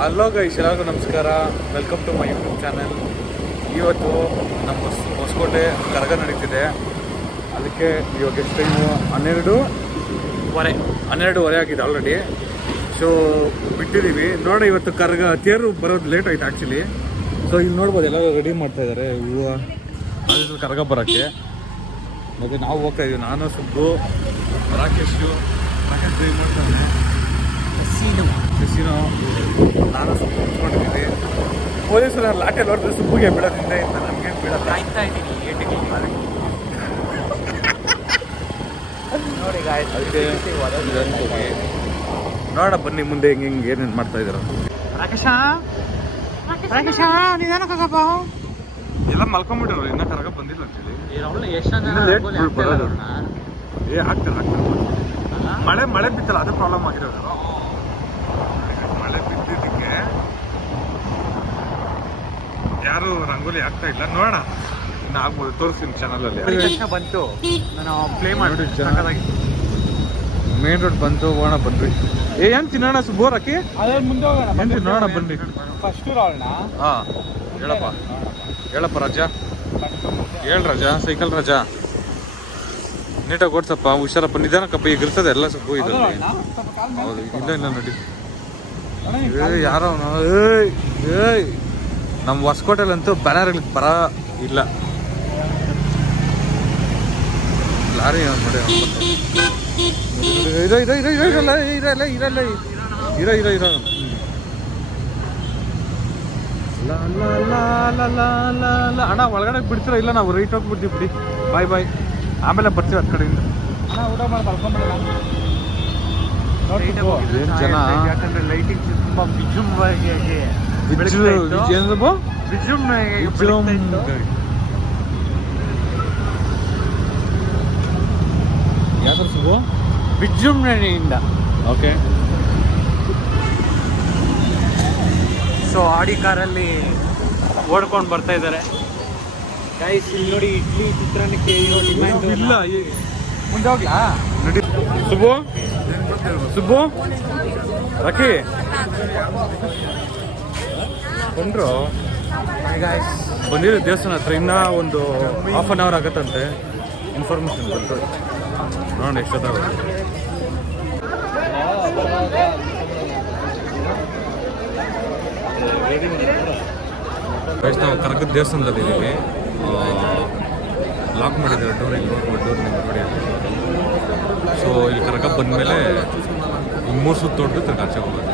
Hello guys, ಎಲ್ಲರಿಗೂ ನಮಸ್ಕಾರ. Welcome to my YouTube channel. ಇವತ್ತು ನಮ್ಮ ಹೊಸಕೋಟೆ ಕರಗ ನಡೀತಿದೆ. ಅದಕ್ಕೆ ಇವಾಗ ಎಷ್ಟು ಟೈಮು 12:30 ಆಗಿದೆ ಆಲ್ರೆಡಿ. ಸೊ ಬಿಟ್ಟಿದ್ದೀವಿ ನೋಡಿ. ಇವತ್ತು ಕರಗ ತೇರು ಬರೋದು ಲೇಟ್ ಆಯ್ತು ಆ್ಯಕ್ಚುಲಿ. ಸೊ ಇಲ್ಲಿ ನೋಡ್ಬೋದು ಎಲ್ಲರೂ ರೆಡಿ ಮಾಡ್ತಾಯಿದ್ದಾರೆ ಹೂವು ಅದ್ರ ಕರಗ ಬರೋಕ್ಕೆ. ಮತ್ತು ನಾವು ಹೋಗ್ತಾ ಇದ್ದೀವಿ. ನಾನು ಸುಬ್ಬು, ರಾಕೇಶ್ ಡ್ರೈವ್ ಮಾಡ್ತಾನೆ, ಎಸ್ಸಿನೋ ನಾನು ಸುಬ್ಬು ಕುತ್ಕೊಂಡಿದ್ದೀವಿ. ಪೊಲೀಸರು ಲಾಟೆ ನೋಡಿದ್ರೆ ಸುಬ್ಬುಗೆ ಬಿಡೋದ್ರಿಂದ ಇಂದ ನಮಗೆ ಬಿಡೋದು. ಕಾಯ್ತಾ ಇದ್ದೀನಿ ಏಟಿಗೆ ನೋಡಿ ಅದಕ್ಕೆ ನೋಡ ಬನ್ನಿ ಮುಂದೆ ಹಿಂಗೆ ಏನೇನು ಮಾಡ್ತಾ ಇದ್ದೀರ. ರಾಕೇಶ ನೀನೇನಕ್ಕಪ್ಪ ಎಲ್ಲ ಮಲ್ಕೊಂಬಿಟ್ರು, ಇನ್ನೂ ಕರಗ ಬಂದಿಲ್ಲ ಆ್ಯಕ್ಚುಲಿ. ಆಗ್ತಾರೆ ಮಳೆ ಬಿತ್ತಲ್ಲ, ಅದು ಪ್ರಾಬ್ಲಮ್ ಆಗಿರೋದು. ಮಳೆ ಬಿದ್ದಿದ್ದಕ್ಕೆ ಯಾರು ರಂಗೋಲಿ ಆಗ್ತಾ ಇಲ್ಲ. ನೋಡೋಣ ಇನ್ನು ಆಗ್ಬೋದು, ತೋರಿಸ್ತೀನಿ ಚಾನಲಲ್ಲಿ. ಬಂತು, ನಾನು ಪ್ಲೇ ಮಾಡಿ ಮೇನ್ ರೋಡ್ ಬಂತು. ಹೋಗೋಣ ಬನ್ರಿ. ಏನು ತಿನ್ನೋಣ ಸುಬೋರ್ ಹಾಕಿ ಅದೇ ಮುಂದೆ ಹೋಗೋಣ. ಬನ್ರಿ ನೋಡೋಣ ಬನ್ರಿ. ಫಸ್ಟು ರಾವಣ. ಹಾಂ ಹೇಳಪ್ಪ ರಾಜ, ರಾಜ ಸೈಕಲ್ ರಾಜ ನೀಟಾಗಿ ಓಡ್ಸಪ್ಪ, ಹುಷಾರಪ್ಪ, ನಿಧಾನಕ್ಕಪ್ಪ. ಈಗ ಇರ್ತದೆ ಎಲ್ಲ ಸುಬ್ಬು ಇದರಲ್ಲಿ. ಹೌದು, ಇಲ್ಲ ನೋಡಿ ಯಾರೋ ನಮ್ಮ ಹೊಸಕೋಟೆಲ್ಲಂತೂ ಬ್ಯಾನರ್ಗಳಿಗೆ ಬರ ಇಲ್ಲ. ಲಾರಿ ನೋಡಿ ಇರೋ ಅಣ್ಣ ಒಳಗಡೆ ಬಿಡ್ತೀರ? ಇಲ್ಲ ನಾವು ರೈಟ್ ಹೋಗ್ಬಿಡ್ತೀವಿ ಬಿಡಿ. ಬಾಯ್ ಆಮೇಲೆ ಬರ್ತೀವಿ ಹತ್ತು ಕಡೆಯಿಂದ. ಊಟ ಮಾಡಿ ಮಲ್ಕೊಂಡ್ಬಿಡೋಣ. ಏನು ಜನ, ಯಾಕಂದ್ರೆ ಲೈಟಿಂಗ್ ತುಂಬ ಯಾವ್ದು ಸುಬ್ಬು? ವಿಜೃಂಭಣೆಯಿಂದ. ಓಕೆ. ಸೊ ಆಡಿ ಕಾರಲ್ಲಿ ಓಡ್ಕೊಂಡು ಬರ್ತಾ ಇದ್ದಾರೆ ಗೈಸ್. ಇಲ್ಲಿ ನೋಡಿ, ಇಡ್ಲಿ ಚಿತ್ರಾನ್ನಕ್ಕೆ ಡಿಮ್ಯಾಂಡ್ ಇಲ್ಲ. ಮುಂದೆ ಹೋಗ್ಲಾ ನೋಡಿ. ಸುಬ್ಬು ರಕಿ ಬಂದ್ರು ಬಂದಿರೋ ದೇವಸ್ಥಾನ ಹತ್ರ. ಇನ್ನೂ ಒಂದು ಹಾಫ್ ಆನ್ ಅವರ್ ಆಗತ್ತಂತೆ. ಇನ್ಫಾರ್ಮೇಶನ್ ಬಂತು, ನೋಡೋಣ ಎಷ್ಟೊತ್ತಾಗುತ್ತೆ. ನಾವು ಕರಗದ ದೇವಸ್ಥಾನದಲ್ಲಿ ಇದ್ದೀವಿ. ಲಾಕ್ ಮಾಡಿದ್ದಾರೆ ಡೋರ್. ಇಲ್ಲಿ ನೋಡ್ಬೋದು, ಡೋರ್ ನೋಡಿ. ಸೊ ಇಲ್ಲಿ ಕರಗ ಬಂದಮೇಲೆ 3 ಸುತ್ತು ತೊಟ್ಟು ತಿರ್ಗಿ ಆಚೆ ಹೋಗೋದು.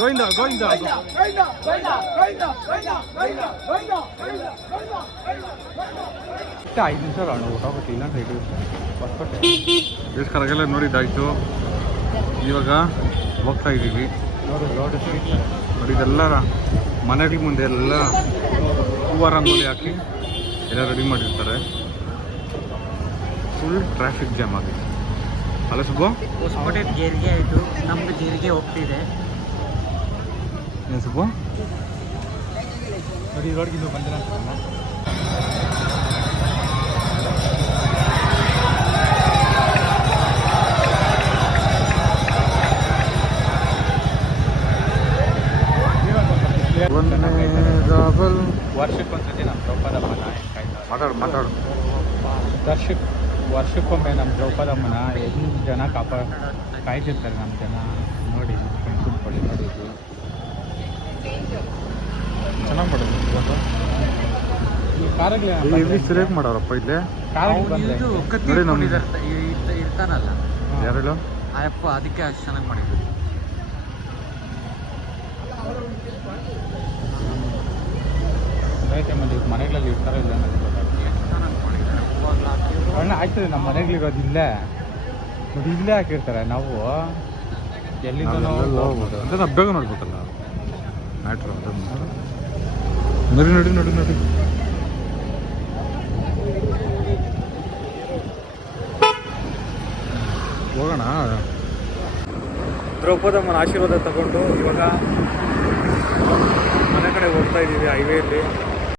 ಗೋವಿಂದ ಗೋವಿಂದ 5 ನಿಮಿಷ ಊಟ ಇಲ್ಲ ಸೈಡು ಎಷ್ಟು ಕರಗೆಲ್ಲ ನೋಡಿದ್ದಾಯ್ತು. ಇವಾಗ ಹೋಗ್ತಾ ಇದ್ದೀವಿ. ನೋಡಿ ಇದೆಲ್ಲ ಮನೆಗಳ ಮುಂದೆ ಎಲ್ಲ ಹೂವು ರಂಗೋಲಿ ಹಾಕಿ ಎಲ್ಲ ರೆಡಿ ಮಾಡಿರ್ತಾರೆ. ಫುಲ್ ಟ್ರಾಫಿಕ್ ಜಾಮ್ ಆಗಿದೆ ಅಲ್ಲ ಸುಬ್ಬು? ಹೊಸಕೋಟೆ ಜೇರಿಗೆ ಆಯಿತು, ನಮ್ದು ಜೇರಿಗೆ ಹೋಗ್ತಿದೆ. ಏನು ಸುಬ್ಬು? ನೋಡಿ ರೋಡ್ಗಿಂದು ಬಂದಿಲ್ಲ ವರ್ಷಕ್ಕೊಂದ್ಸತಿ ನಮ್ಮ ದ್ರೌಪದಮ್ಮನ ಮಾತಾಡು ವರ್ಷಕ್ಕೊಮ್ಮೆ ನಮ್ಮ ದ್ರೌಪದಮ್ಮನ ಹೆಂಗೆ ಜನ ಕಾಯ್ತಿರ್ತಾರೆ. ನಮ್ಮ ಜನ ನೋಡಿ ಕುತ್ಕೊಳ್ಳಿ ನೋಡಿದ್ವಿ. ಚೆನ್ನಾಗಿ ಮಾಡೋದು ಈ ಕಾರಲ್ಲಿ ಸರಿಯಾಗಿ ಮಾಡೋರಪ್ಪ ಇಲ್ಲಿ ಇರ್ತಾನಲ್ಲ ಯಾರು ಅಯ್ಯಪ್ಪ, ಅದಕ್ಕೆ ಅಷ್ಟು ಚೆನ್ನಾಗಿ ಮಾಡಿದ್ರು. ಮನೆಗಳಲ್ಲಿ ಇರ್ತಾರ ಇಲ್ಲ ಅಣ್ಣ ಆಯ್ತದೆ. ನಮ್ಮ ಮನೆಗಳಿರೋದಿಲ್ಲ ನೋಡಿ, ಇಲ್ಲೇ ಹಾಕಿರ್ತಾರೆ. ನಾವು ಎಲ್ಲಿಂದ ಹೋಗ್ಬೋದು ಅಂತ ನಾವು ಬೇಗ ನೋಡ್ಬೇಕಲ್ಲ ಮ್ಯಾಟ್ರು. ನೋಡಿ ನೋಡಿ ನೋಡಿ ನೋಡಿ ಹೋಗೋಣ. ದ್ರೌಪದಮ್ಮನ ಆಶೀರ್ವಾದ ತಗೊಂಡು ಇವಾಗ ಮನೆ ಕಡೆ ಹೋಗ್ತಾ ಇದ್ದೀವಿ ಹೈವೇಲಿ.